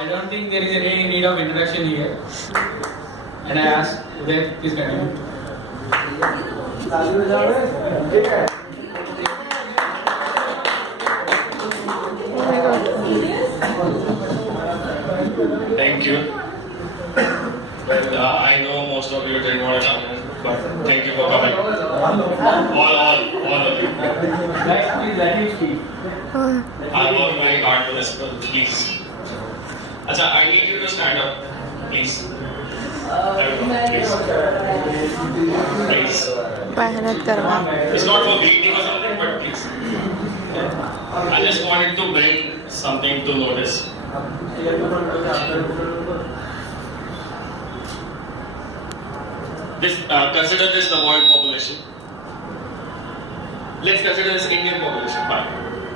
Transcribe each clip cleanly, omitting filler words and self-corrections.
I don't think there is any need of introduction here. And I ask, Uday, please continue. Thank you. Well, I know most of you didn't want to come, but thank you for coming. All of you. Guys, please let him speak. I work very hard for this, please. Acha, I need you to stand up, please. Everyone, please. Please. It's not for greeting or something, but please. I just wanted to bring something to notice. Consider this the world population. Let's consider this Indian population. Fine.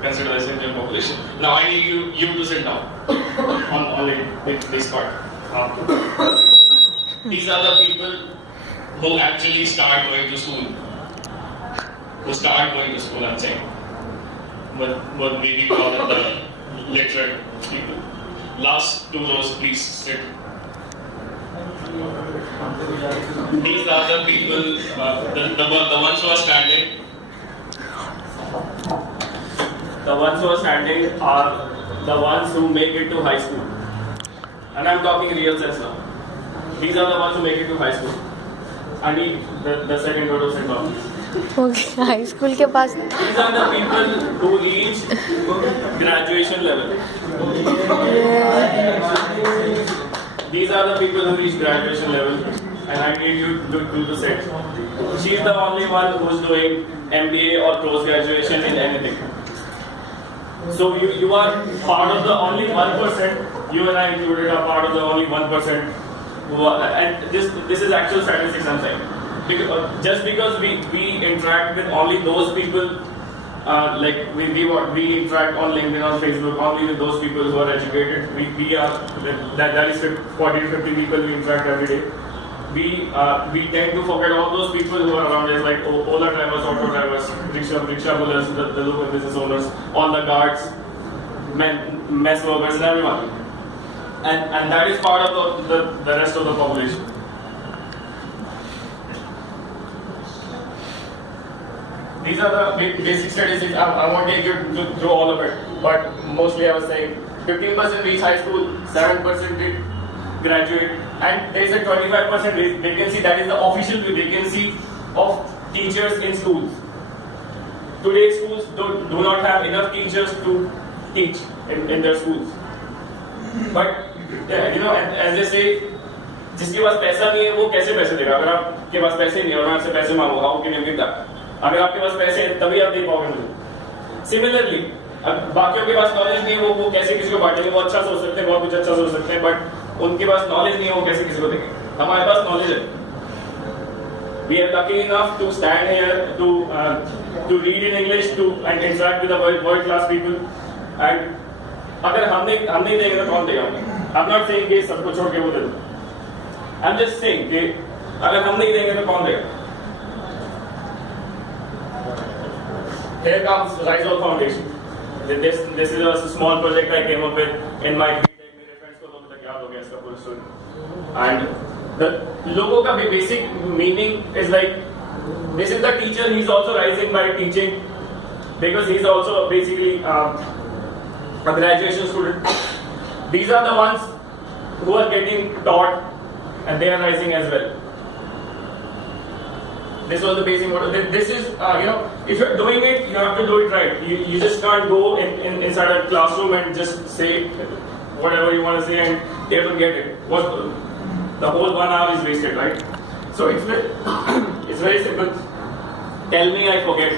Consider this Indian population. Now I need you to sit down on this part. These are the people who actually start going to school. I'm saying. What we call it the literate people. Last two rows, please sit. These are the people, the ones who are standing. The ones who are standing are the ones who make it to high school. And I'm talking real sense now. These are the ones who make it to high school. I need the second row to sit down. Okay, high school के पास. These are the people who reach graduation level. These are the people who reach graduation level, and I need you to do the same. She is the only one who is doing MBA or post-graduation in anything. So you are part of the only 1%. You and I included are part of the only 1%. Who are, and this is actual statistics I'm saying. Just because we interact with only those people, like we interact on LinkedIn, on Facebook, only with those people who are educated. We are that is 40 to 50 people we interact every day. We tend to forget all those people who are around us, like Ola drivers, auto drivers, rickshaw pullers, the local business owners, all the guards, mess workers, and everyone. And that is part of the rest of the population. These are the basic statistics. I won't take you through all of it, but mostly I was saying 15% reach high school, 7% did graduate, and there is a 25% vacancy. That is the official vacancy of teachers in schools. Today's schools do not have enough teachers to teach in their schools. But as they say, जिसके पास पैसा नहीं है वो कैसे पैसे देगा? अगर आपके पास पैसे नहीं है और मैं आपसे पैसे मांगूंगा, how can you give that? अगर आपके पास पैसे हैं तभी आप दे पाओगे मुझे. Similarly, बाकियों के पास नॉलेज नहीं है वो कैसे किसी को बांटेंगे? वो अच्छा सोच सकते हैं, बहुत कुछ अच्छा सोच सकते हैं, बट उनके पास नॉलेज नहीं है, वो कैसे किसी को देंगे? हमारे पास नॉलेज है. We are lucky enough to stand here to read in English, to interact with the world class people. And अगर हम नहीं देंगे तो कौन देगा? I'm not saying कि सबको छोड़ के वो दे दो. I'm just saying कि अगर हम नहीं देंगे तो कौन देगा? Here comes Rise Up Foundation. This is a small project I came up with in my B.Tech. मेरे friends को लोगों तक याद हो गया इसका पूरा story. And the logo का basic meaning is like, this is the teacher. He's also rising by teaching because he's also basically a graduation student. These are the ones who are getting taught, and they are rising as well. This was the basic model. This is, if you're doing it, you have to do it right. You just can't go inside a classroom and just say whatever you want to say and they don't get it. The whole 1 hour is wasted, right? So it's very simple. Tell me, I forget.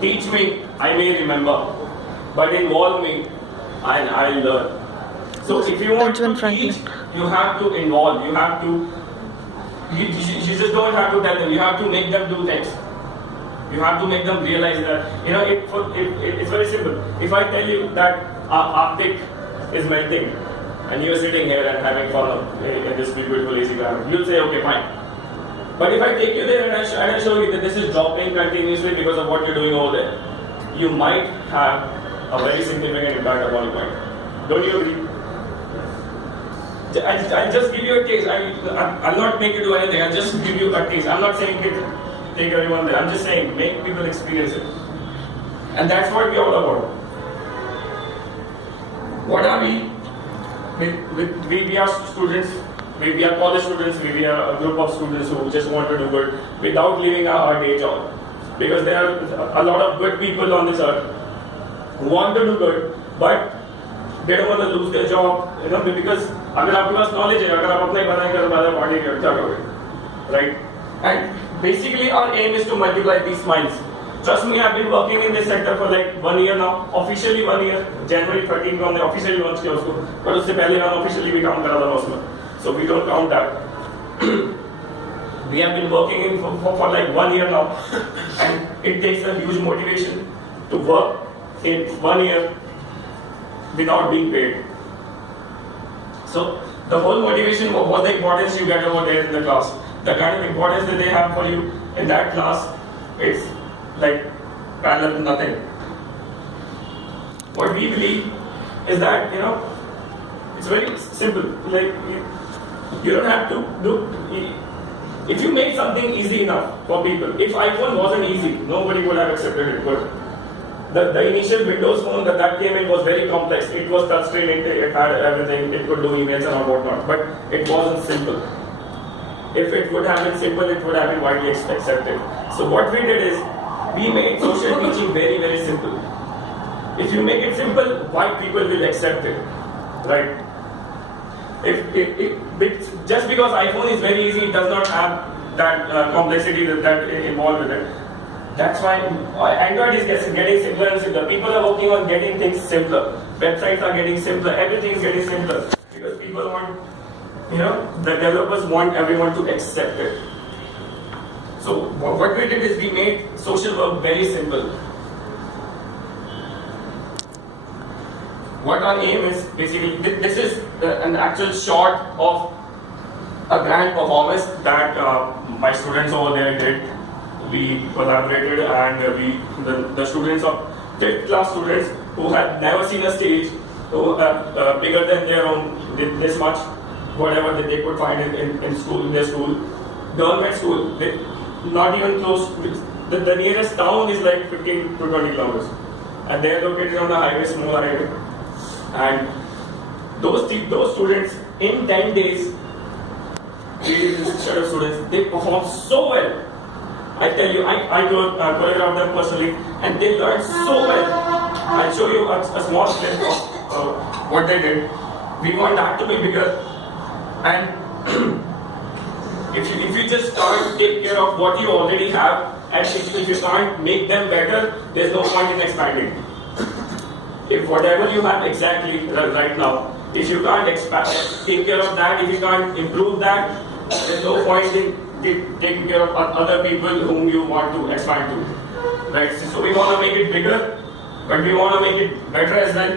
Teach me, I may remember. But involve me, and I'll learn. So if you want to teach, you have to involve. You have to. You just don't have to tell them. You have to make them do things. You have to make them realize that it's very simple. If I tell you that Arctic is melting, and you're sitting here and having fun in this beautiful AC climate, you'll say, okay, fine. But if I take you there and I show you that this is dropping continuously because of what you're doing over there, you might have a very significant impact upon your mind. Don't you agree? I'll just give you a taste. I'll not make you do anything. I'll just give you a taste. I'm not saying take everyone there. I'm just saying make people experience it. And that's what we're all about. What are we? We are students. We are college students. We are a group of students who just want to do good without leaving our day job. Because there are a lot of good people on this earth who want to do good, but they don't want to lose their job, because अगर आपके पास knowledge है, अगर आप अपना ही बनाए कर बाहर party कर क्या करोगे, right? And basically our aim is to multiply these smiles. Trust me, I've been working in this sector for like 1 year now, officially 1 year. January 13 को हमने officially launch किया उसको, पर उससे पहले हम officially भी काम करा था उसमें, so we don't count that. We have been working in for like 1 year now, and it takes a huge motivation to work in 1 year without being paid. So the whole motivation was the importance you get over there in the class. The kind of importance that they have for you in that class, it's like parallel to nothing. What we believe is that, it's very simple. Like you don't have to do. If you make something easy enough for people, if iPhone wasn't easy, nobody would have accepted it. But the initial Windows phone that came in was very complex. It was touchscreen, it had everything, it could do emails and all whatnot, but it wasn't simple. If it would have been simple, it would have been widely accepted. So what we did is, we made social teaching very, very simple. If you make it simple, white people will accept it, right? Just because iPhone is very easy, it does not have that complexity that involved with it. That's why Android is getting simpler and simpler. People are working on getting things simpler. Websites are getting simpler. Everything is getting simpler because people want, the developers want everyone to accept it. So what we did is we made social work very simple. What our aim is basically, this is an actual shot of a grand performance that my students over there did. We collaborated and the students of 5th class students who had never seen a stage, who are bigger than their own, did this much, whatever that they could find in school, in their school, government school, not even close. The nearest town is like 15 to 20 kilometers, and they are located on the highway, small highway. And those students in 10 days, this set of students, they performed so well. I tell you, I choreographed them personally, and they learned so well. I'll show you a small clip of what they did. We want that to be bigger, and if you just can't take care of what you already have, and if you can't make them better, there's no point in expanding. If whatever you have exactly right now, if you can't take care of that, if you can't improve that, there's no point in taking care of other people whom you want to expand to. Right? So we want to make it bigger, but we want to make it better as well.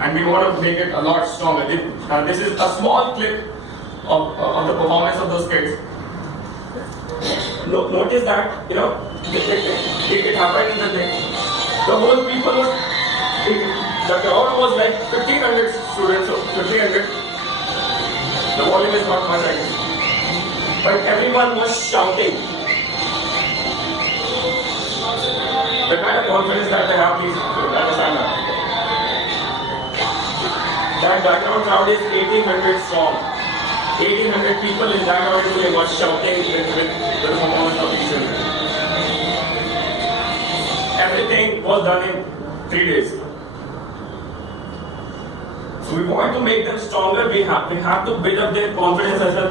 And we want to make it a lot stronger. This is a small clip of the performance of those kids. Notice that, it happened in the day. The whole people the crowd was like 1,500 students, so 1,500. The volume is not much, I guess. But everyone was shouting. The kind of confidence that they have, please understand that. That background crowd is 1,800 strong. 1,800 people in that auditorium were shouting with the performance of these children. Everything was done in 3 days. So we want to make them stronger. We have to build up their confidence as well,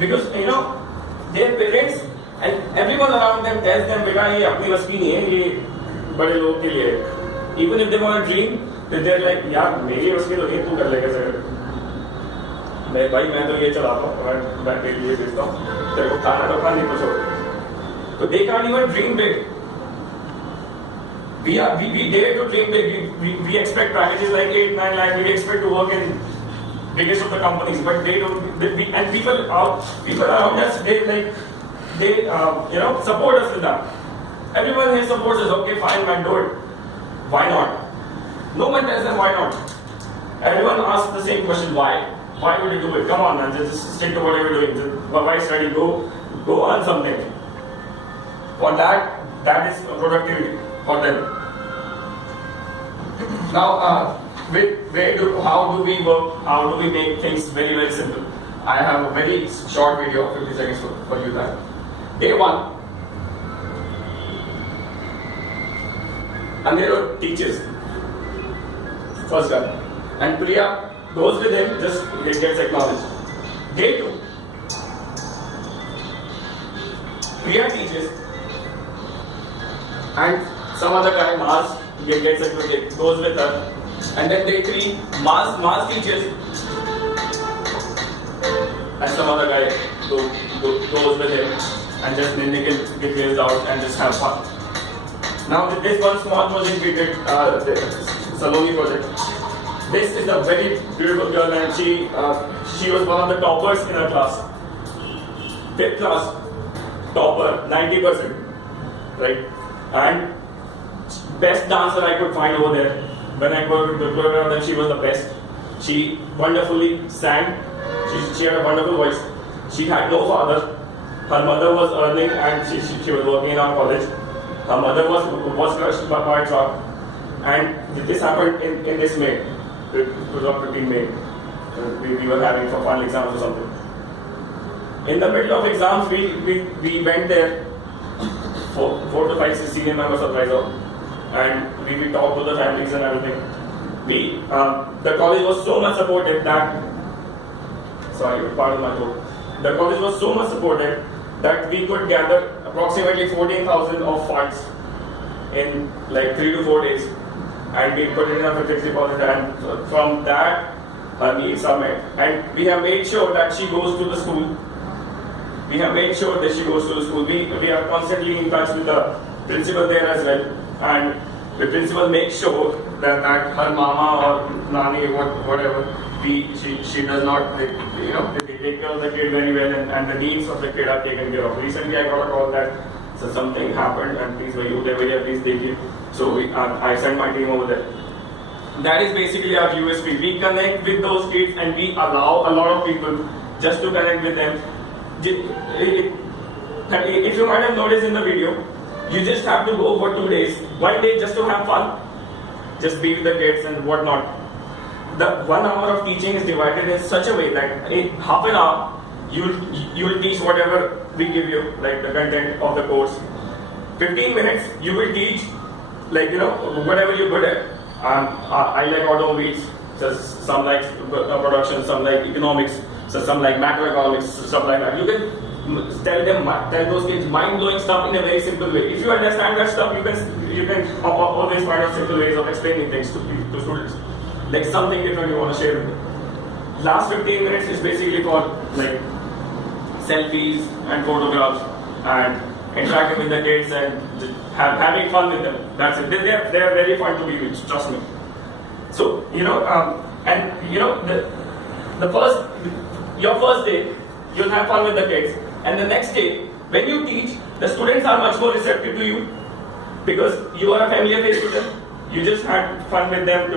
because their parents and everyone around them tells them, "Beta, ये अपनी बस की नहीं है, ये बड़े लोग के लिए." Even if they want to dream, they're like, "यार मेरी बस की तो ये तू कर लेगा सर। मैं तो ये चलाता हूँ, मैं तेरे लिए भेजता हूँ, तेरे को खाना तो खा नहीं तो छोड़." So they can't even dream big. We dare to dream big. We expect packages like 8-9 lakh. We expect to work in biggest of the companies, but they don't. And people around us, they support us with that. Everyone here supports us. Okay, fine, man, do it. Why not? No one tells them why not. Everyone asks the same question, why? Why would you do it? Come on, man, just stick to whatever you're doing. Why study? Go on something. For that is productivity for them. Now, how do we work? How do we make things very, very simple? I have a very short video of 50 seconds for you guys. Day 1. And there are teachers. First guy. And Priya goes with him, just gets acknowledged. Day 2. Priya teaches. And some other guy, Mars, goes with her. And then day 3, Mars teaches. And some other guy goes with him and just then they can get raised out and just have fun. Now this one small project we did, the Saloni project. This is a very beautiful girl and she was one of the toppers in her class. 5th class, topper, 90%, right? And best dancer I could find over there. When I got to the program, then she was the best. She wonderfully sang. She had a wonderful voice. She had no father. Her mother was earning and she was working in our college. Her mother was crushed by a truck. And this happened in this May. 2015 May. We were having for final exams or something. In the middle of exams, we went there, 4 to 5 senior members of Rise and we talked to the families and everything. The college was so much supportive that, sorry, pardon my throat. The college was so much supportive that we could gather approximately 14,000 of funds in like 3 to 4 days, and we put it in a fixed deposit, and from that her needs are met. And we have made sure that she goes to the school. We have made sure that she goes to the school. We are constantly in touch with the principal there as well, and the principal makes sure that her mama or nani whatever, she does not, they take care of the kid very well, and the needs of the kid are taken care of. Recently I got a call that something happened and please take it. So I sent my team over there. That is basically our USP. We connect with those kids and we allow a lot of people just to connect with them. If you might have noticed in the video, you just have to go for 2 days, 1 day just to have fun, just be with the kids and whatnot. The 1 hour of teaching is divided in such a way that in half an hour you will teach whatever we give you, like the content of the course. 15 minutes you will teach whatever you're good at. I like automobiles, so some like production, some like economics, so some like macroeconomics, stuff like that. You can tell those kids mind-blowing stuff in a very simple way. If you understand that stuff, you can always find out simple ways of explaining things to students. Like something different you want to share with them. Last 15 minutes is basically for like selfies and photographs and interacting with the kids and having fun with them. That's it. They are very fun to be with, trust me. So, your first day, you'll have fun with the kids. And the next day, when you teach, the students are much more receptive to you because you are a familiar face to them. You just had fun with them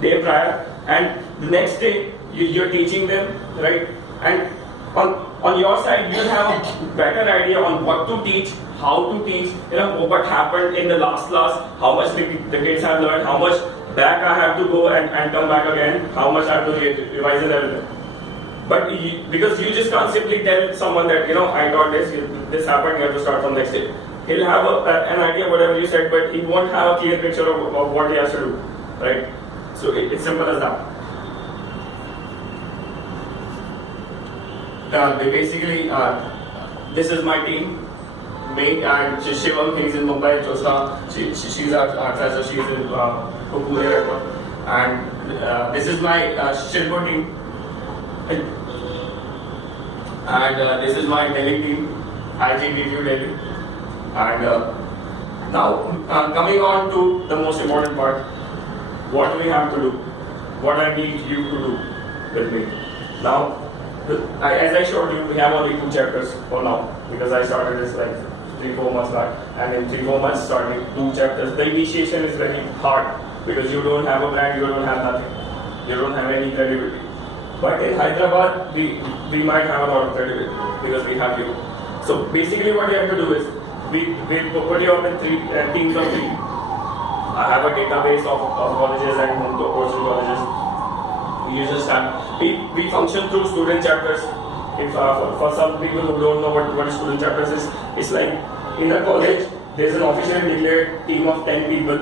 day prior, and the next day you're teaching them, right? And on your side, you'll have a better idea on what to teach, how to teach, what happened in the last class, how much the kids have learned, how much back I have to go and come back again, how much I have to revise and everything. But because you just can't simply tell someone that, I got this happened, you have to start from next day. He'll have an idea whatever you said, but he won't have a clear picture of what he has to do, right? So it's simple as that. Basically, this is my team. Me and Shivam, he's in Mumbai, Josna, she's our treasurer, she's in Kuku here. And this is my Shilpo team. And this is my Delhi team, IGDQ Delhi. And now, coming on to the most important part, what do we have to do? What I need you to do with me. Now, as I showed you, we have only 2 chapters for now, because I started this like 3-4 months back, and in 3-4 months starting 2 chapters. The initiation is very hard because you don't have a brand, you don't have nothing, you don't have any credibility. But in Hyderabad, we might have a lot of credibility because we have you. So basically, what you have to do is we put you up in 3 teams of 3. I have a database of colleges and coaching colleges. We just have we function through student chapters. If for some people who don't know what student chapters is, it's like in a college there's an officially declared team of 10 people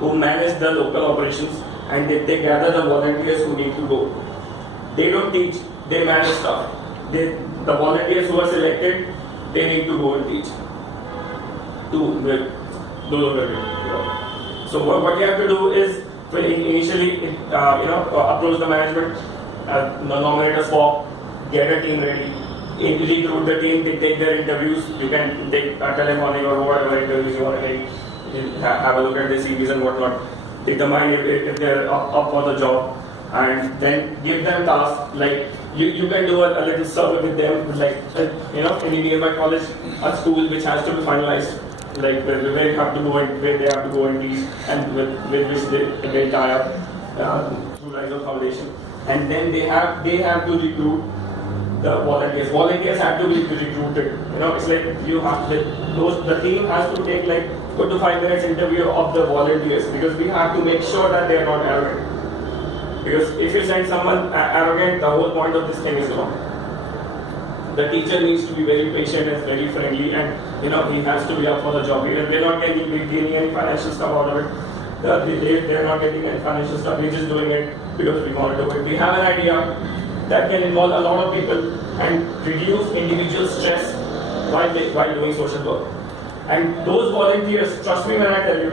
who manage the local operations, and they gather the volunteers who need to go. They don't teach, they manage stuff. The volunteers who are selected, they need to go and teach. So what you have to do is initially approach the management, nominate a swap, get a team ready, recruit the team, they take their interviews. You can take a telephonic or whatever interviews you want to take. Have a look at their CVs and whatnot. Determine if they're up for the job, and then give them tasks. Like you can do a little survey with them, like in a nearby college, a school which has to be finalized, like where they have to go and where they have to go and teach, and with which they tie up through Rise of Foundation, and then they have to recruit the volunteers. Volunteers have to be recruited. It's like the team has to take like 4 to 5 minutes interview of the volunteers, because we have to make sure that they are not arrogant. Because if you send someone arrogant, the whole point of this thing is wrong. The teacher needs to be very patient and very friendly, and he has to be up for the job. Even they're not getting any financial stuff out of it. They're not getting any financial stuff. We're just doing it because we want to do it. We have an idea that can involve a lot of people and reduce individual stress while doing social work. And those volunteers, trust me when I tell you,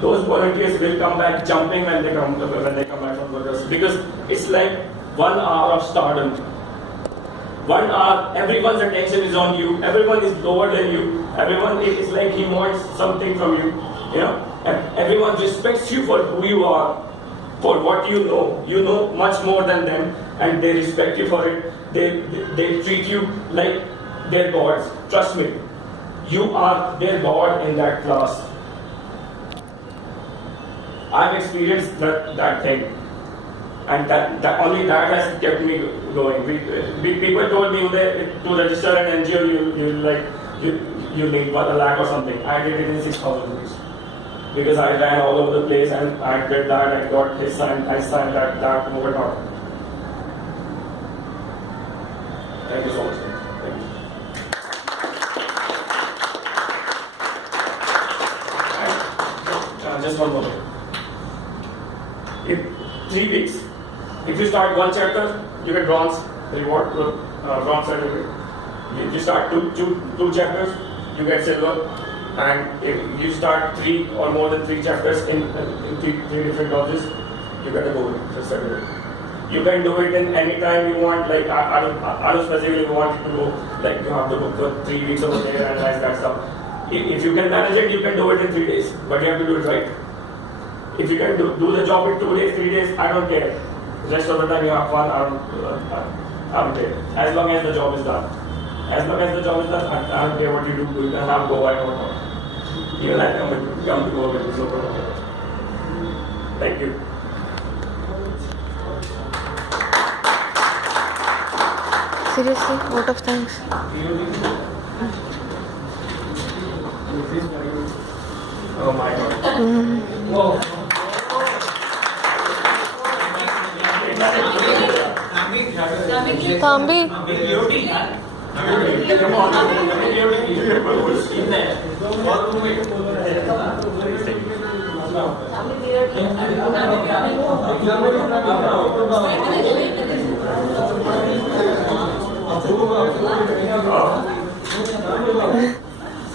those volunteers will come back jumping when they come back from workers, because it's like 1 hour of stardom. 1 hour, everyone's attention is on you. Everyone is lower than you. Everyone is like he wants something from you. And everyone respects you for who you are, for what you know. You know much more than them, and they respect you for it. They treat you like their gods. Trust me, you are their god in that class. I've experienced that thing, and that only that has kept me going. People told me to register an NGO, you need 1 lakh or something. I did it in 6,000 rupees, because I ran all over the place and I did that. I got his sign, I signed that whatnot. Thank you so much. Thank you. Just one more. In 3 weeks, if you start 1 chapter, you get bronze reward, bronze certificate. If you start two chapters, you get silver. And if you start 3 or more than 3 chapters in 3 different colleges, you get a gold certificate. You can do it in any time you want. Like I don't specifically want you to go. Like you have to go for 3 weeks over there and that stuff. If you can manage it, you can do it in 3 days. But you have to do it right. If you can do the job in 2 days, 3 days, I don't care. Rest of the time you have fun, I don't care. As long as the job is done. As long as the job is done, I don't care what you do. You can have go or not. Even I come to work with you, no problem. Thank you. Seriously, vote of thanks. Oh my God. Whoa. Tambi. Come on.